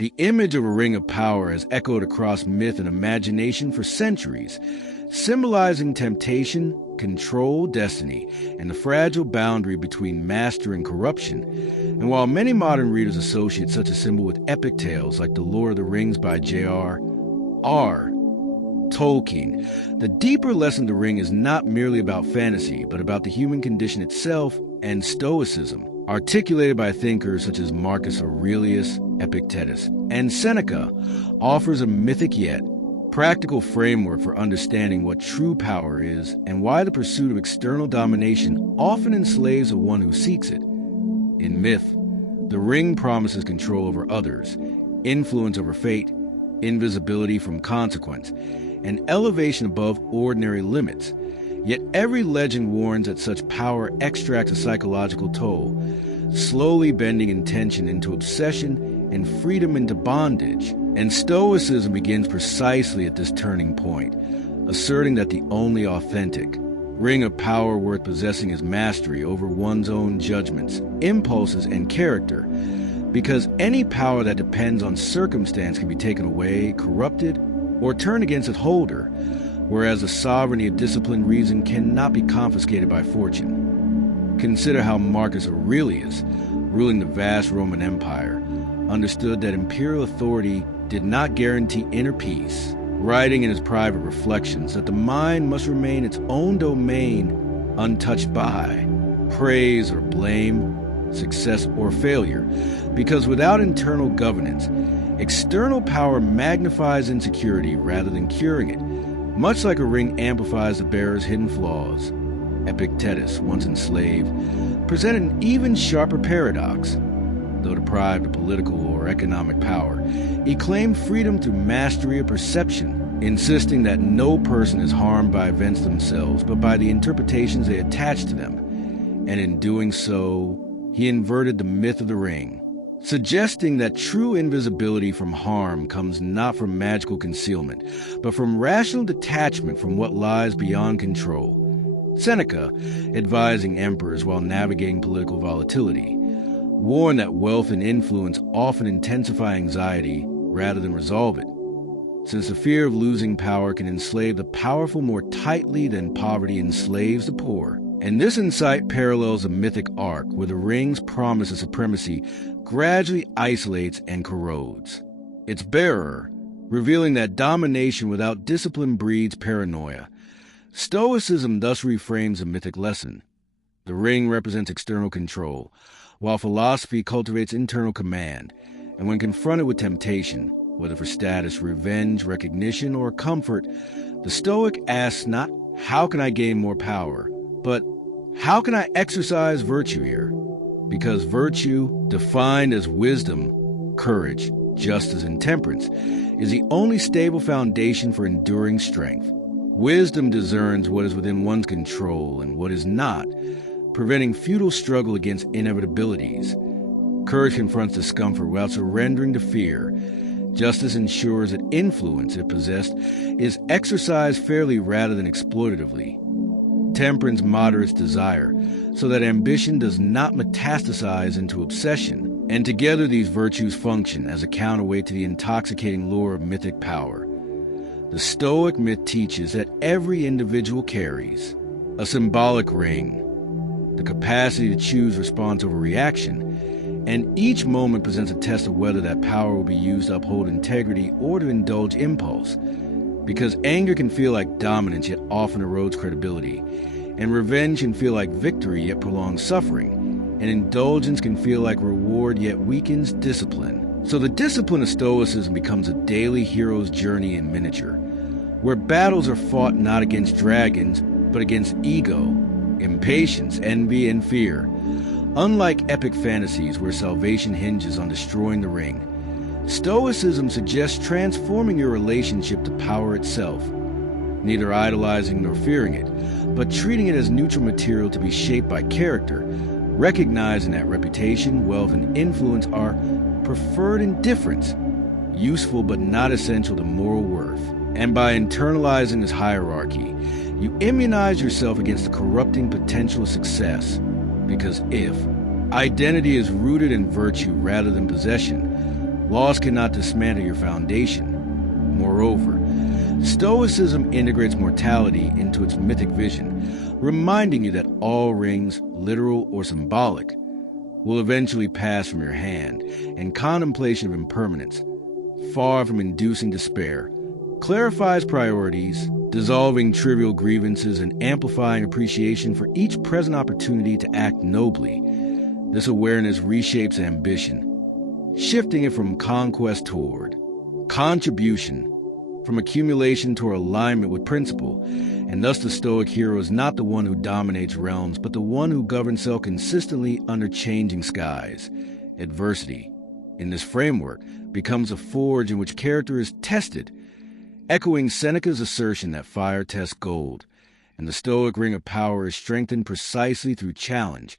The image of a ring of power has echoed across myth and imagination for centuries, symbolizing temptation, control, destiny, and the fragile boundary between master and corruption. And while many modern readers associate such a symbol with epic tales like The Lord of the Rings by J.R.R. Tolkien, the deeper lesson of the ring is not merely about fantasy, but about the human condition itself and Stoicism, articulated by thinkers such as Marcus Aurelius, Epictetus, and Seneca, offers a mythic yet practical framework for understanding what true power is and why the pursuit of external domination often enslaves the one who seeks it. In myth, the ring promises control over others, influence over fate, invisibility from consequence, and elevation above ordinary limits. Yet every legend warns that such power extracts a psychological toll, slowly bending intention into obsession and freedom into bondage. And Stoicism begins precisely at this turning point, asserting that the only authentic ring of power worth possessing is mastery over one's own judgments, impulses, and character, because any power that depends on circumstance can be taken away, corrupted, or turned against its holder, whereas the sovereignty of disciplined reason cannot be confiscated by fortune. Consider how Marcus Aurelius, ruling the vast Roman Empire, understood that imperial authority did not guarantee inner peace, writing in his private reflections that the mind must remain its own domain, untouched by praise or blame, success or failure, because without internal governance, external power magnifies insecurity rather than curing it, much like a ring amplifies the bearer's hidden flaws. Epictetus, once enslaved, presented an even sharper paradox. Though deprived of political or economic power, he claimed freedom through mastery of perception, insisting that no person is harmed by events themselves, but by the interpretations they attach to them. And in doing so, he inverted the myth of the ring, suggesting that true invisibility from harm comes not from magical concealment, but from rational detachment from what lies beyond control. Seneca, advising emperors while navigating political volatility, warned that wealth and influence often intensify anxiety rather than resolve it, since the fear of losing power can enslave the powerful more tightly than poverty enslaves the poor. And this insight parallels a mythic arc where the ring's promise of supremacy gradually isolates and corrodes its bearer, revealing that domination without discipline breeds paranoia. Stoicism thus reframes a mythic lesson. The ring represents external control, while philosophy cultivates internal command. And when confronted with temptation, whether for status, revenge, recognition, or comfort, the Stoic asks not, how can I gain more power, but how can I exercise virtue here? Because virtue, defined as wisdom, courage, justice, and temperance, is the only stable foundation for enduring strength. Wisdom discerns what is within one's control and what is not, preventing futile struggle against inevitabilities. Courage confronts discomfort without surrendering to fear. Justice ensures that influence, if possessed, is exercised fairly rather than exploitatively. Temperance moderates desire, so that ambition does not metastasize into obsession. And together these virtues function as a counterweight to the intoxicating lure of mythic power. The Stoic myth teaches that every individual carries a symbolic ring, the capacity to choose response over reaction, and each moment presents a test of whether that power will be used to uphold integrity or to indulge impulse. Because anger can feel like dominance yet often erodes credibility, and revenge can feel like victory yet prolongs suffering, and indulgence can feel like reward yet weakens discipline. So the discipline of Stoicism becomes a daily hero's journey in miniature, where battles are fought not against dragons, but against ego, impatience, envy, and fear. Unlike epic fantasies where salvation hinges on destroying the ring, Stoicism suggests transforming your relationship to power itself, neither idolizing nor fearing it, but treating it as neutral material to be shaped by character, recognizing that reputation, wealth, and influence are preferred indifference, useful but not essential to moral worth. And by internalizing this hierarchy, you immunize yourself against the corrupting potential of success. Because if identity is rooted in virtue rather than possession, Loss cannot dismantle your foundation. Moreover, Stoicism integrates mortality into its mythic vision, reminding you that all rings, literal or symbolic, will eventually pass from your hand, and contemplation of impermanence, far from inducing despair, clarifies priorities, dissolving trivial grievances and amplifying appreciation for each present opportunity to act nobly. This awareness reshapes ambition, shifting it from conquest toward contribution, from accumulation toward alignment with principle. And thus the Stoic hero is not the one who dominates realms, but the one who governs self consistently under changing skies. Adversity, in this framework, becomes a forge in which character is tested, echoing Seneca's assertion that fire tests gold. And the Stoic ring of power is strengthened precisely through challenge,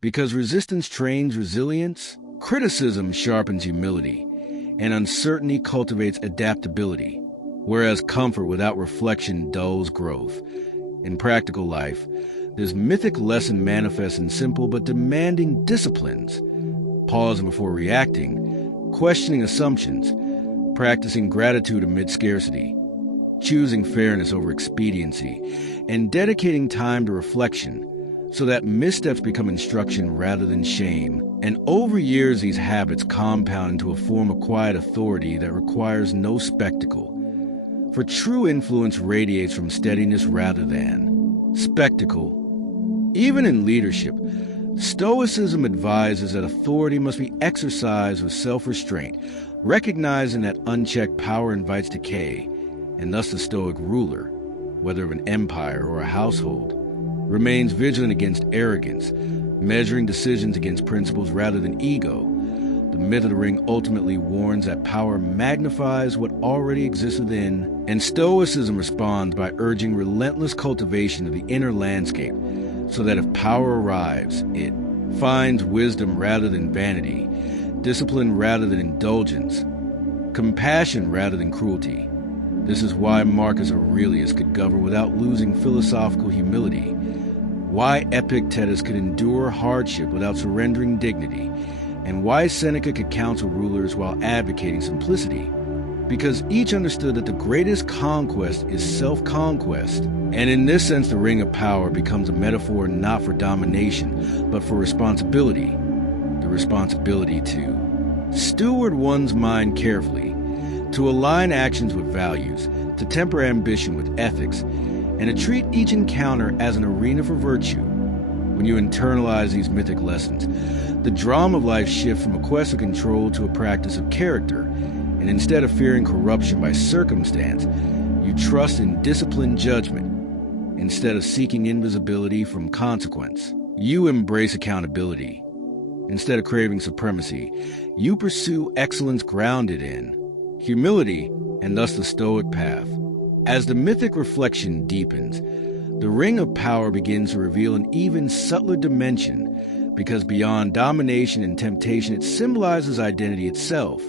because resistance trains resilience, criticism sharpens humility, and uncertainty cultivates adaptability, whereas comfort without reflection dulls growth. In practical life, this mythic lesson manifests in simple but demanding disciplines: pausing before reacting, questioning assumptions, practicing gratitude amid scarcity, choosing fairness over expediency, and dedicating time to reflection, so that missteps become instruction rather than shame. And over years, these habits compound into a form of quiet authority that requires no spectacle. For true influence radiates from steadiness rather than spectacle. Even in leadership, Stoicism advises that authority must be exercised with self-restraint, recognizing that unchecked power invites decay, and thus the Stoic ruler, whether of an empire or a household, remains vigilant against arrogance, measuring decisions against principles rather than ego. The myth of the ring ultimately warns that power magnifies what already exists within, and Stoicism responds by urging relentless cultivation of the inner landscape, so that if power arrives, it finds wisdom rather than vanity, discipline rather than indulgence, compassion rather than cruelty. This is why Marcus Aurelius could govern without losing philosophical humility, why Epictetus could endure hardship without surrendering dignity, and why Seneca could counsel rulers while advocating simplicity. Because each understood that the greatest conquest is self-conquest. And in this sense, the ring of power becomes a metaphor not for domination, but for responsibility. The responsibility to steward one's mind carefully, to align actions with values, to temper ambition with ethics, and to treat each encounter as an arena for virtue. When you internalize these mythic lessons, the drama of life shifts from a quest of control to a practice of character, and instead of fearing corruption by circumstance, you trust in disciplined judgment. Instead of seeking invisibility from consequence, you embrace accountability. Instead of craving supremacy, you pursue excellence grounded in humility, and thus the Stoic path. As the mythic reflection deepens, the ring of power begins to reveal an even subtler dimension, because beyond domination and temptation, it symbolizes identity itself.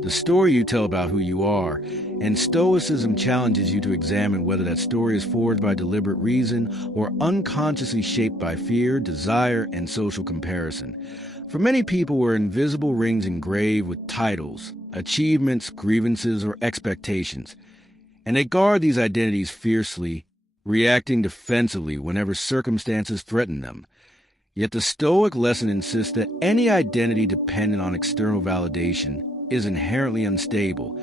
The story you tell about who you are, and Stoicism challenges you to examine whether that story is forged by deliberate reason or unconsciously shaped by fear, desire, and social comparison. For many people, we're invisible rings engraved with titles, achievements, grievances, or expectations, and they guard these identities fiercely, reacting defensively whenever circumstances threaten them. Yet the Stoic lesson insists that any identity dependent on external validation is inherently unstable,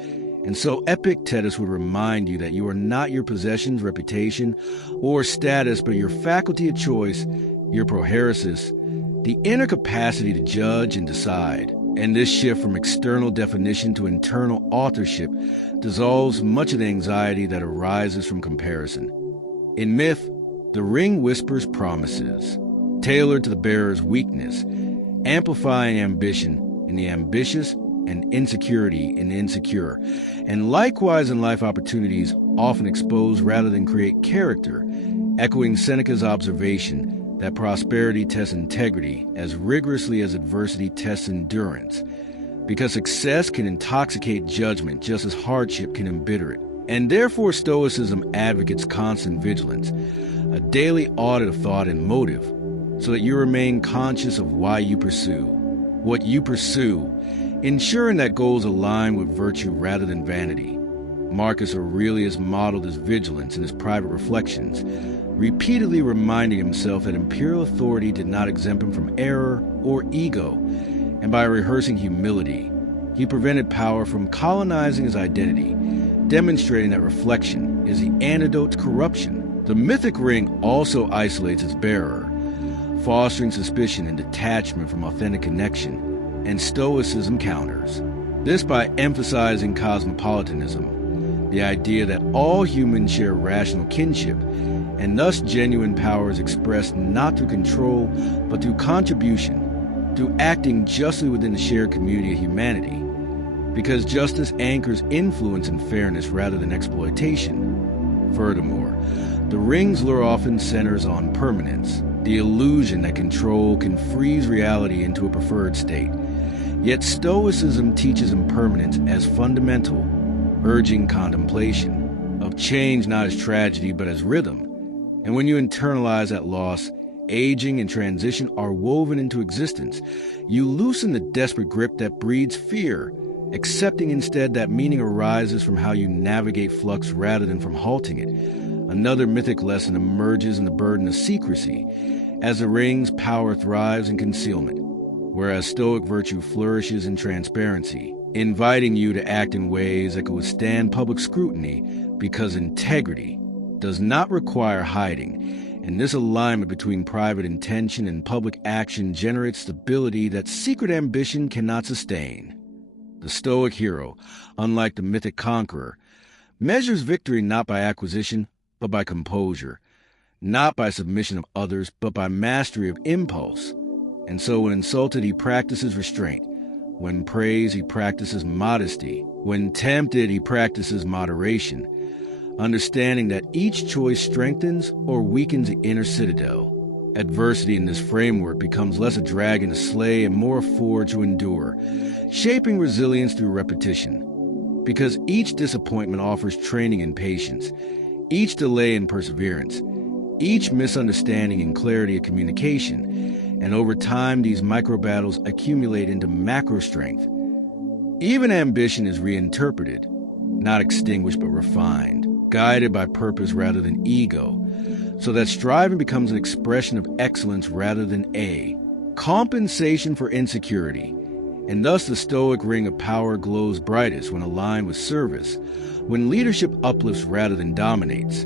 and so Epictetus would remind you that you are not your possessions, reputation, or status, but your faculty of choice, your prohairesis, the inner capacity to judge and decide. And this shift from external definition to internal authorship dissolves much of the anxiety that arises from comparison. In myth, the ring whispers promises, tailored to the bearer's weakness, amplifying ambition in the ambitious and insecurity in the insecure. And likewise in life, opportunities often expose rather than create character, echoing Seneca's observation that prosperity tests integrity as rigorously as adversity tests endurance, because success can intoxicate judgment just as hardship can embitter it. And therefore Stoicism advocates constant vigilance, a daily audit of thought and motive, so that you remain conscious of why you pursue what you pursue, ensuring that goals align with virtue rather than vanity. Marcus Aurelius modeled his vigilance in his private reflections, repeatedly reminding himself that imperial authority did not exempt him from error or ego, and by rehearsing humility, he prevented power from colonizing his identity, demonstrating that reflection is the antidote to corruption. The mythic ring also isolates its bearer, fostering suspicion and detachment from authentic connection, and Stoicism counters this by emphasizing cosmopolitanism, the idea that all humans share rational kinship, and thus genuine power is expressed not through control, but through contribution, through acting justly within the shared community of humanity, because justice anchors influence and fairness rather than exploitation. Furthermore, the ring's lure often centers on permanence, the illusion that control can freeze reality into a preferred state. Yet Stoicism teaches impermanence as fundamental, urging contemplation of change not as tragedy but as rhythm. And when you internalize that loss, aging and transition are woven into existence, you loosen the desperate grip that breeds fear, accepting instead that meaning arises from how you navigate flux rather than from halting it. Another mythic lesson emerges in the burden of secrecy, as the ring's power thrives in concealment, whereas Stoic virtue flourishes in transparency, inviting you to act in ways that can withstand public scrutiny, because integrity does not require hiding, and this alignment between private intention and public action generates stability that secret ambition cannot sustain. The Stoic hero, unlike the mythic conqueror, measures victory not by acquisition, but by composure, not by submission of others, but by mastery of impulse. And so when insulted, he practices restraint. When praised, he practices modesty. When tempted, he practices moderation, understanding that each choice strengthens or weakens the inner citadel. Adversity in this framework becomes less a dragon to slay and more a forge to endure, shaping resilience through repetition. Because each disappointment offers training in patience, each delay in perseverance, each misunderstanding in clarity of communication, and over time these micro-battles accumulate into macro-strength. Even ambition is reinterpreted, not extinguished but refined, guided by purpose rather than ego, so that striving becomes an expression of excellence rather than a compensation for insecurity. And thus the Stoic ring of power glows brightest when aligned with service, when leadership uplifts rather than dominates.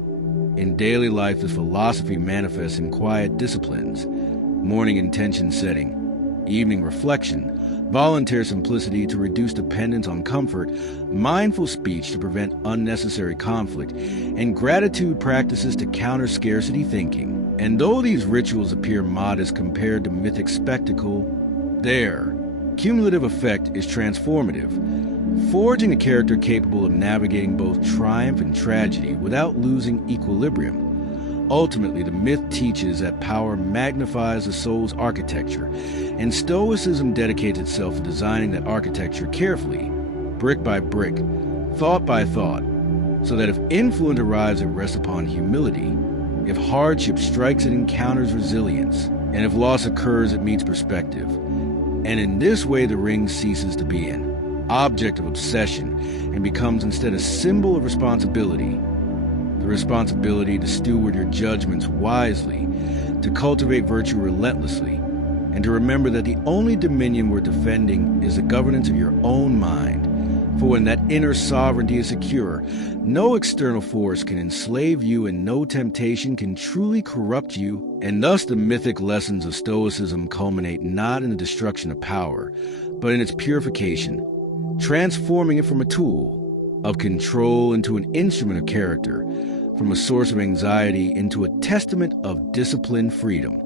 In daily life, this philosophy manifests in quiet disciplines: morning intention setting, evening reflection, voluntary simplicity to reduce dependence on comfort, mindful speech to prevent unnecessary conflict, and gratitude practices to counter scarcity thinking. And though these rituals appear modest compared to mythic spectacle, their cumulative effect is transformative, forging a character capable of navigating both triumph and tragedy without losing equilibrium. Ultimately, the myth teaches that power magnifies the soul's architecture, and Stoicism dedicates itself to designing that architecture carefully, brick by brick, thought by thought, so that if influence arrives, it rests upon humility. If hardship strikes, it encounters resilience, and if loss occurs, it meets perspective. And in this way, the ring ceases to be an object of obsession and becomes instead a symbol of responsibility. The responsibility to steward your judgments wisely, to cultivate virtue relentlessly, and to remember that the only dominion worth defending is the governance of your own mind. For when that inner sovereignty is secure, no external force can enslave you and no temptation can truly corrupt you. And thus the mythic lessons of Stoicism culminate not in the destruction of power, but in its purification, transforming it from a tool of control into an instrument of character, from a source of anxiety into a testament of disciplined freedom.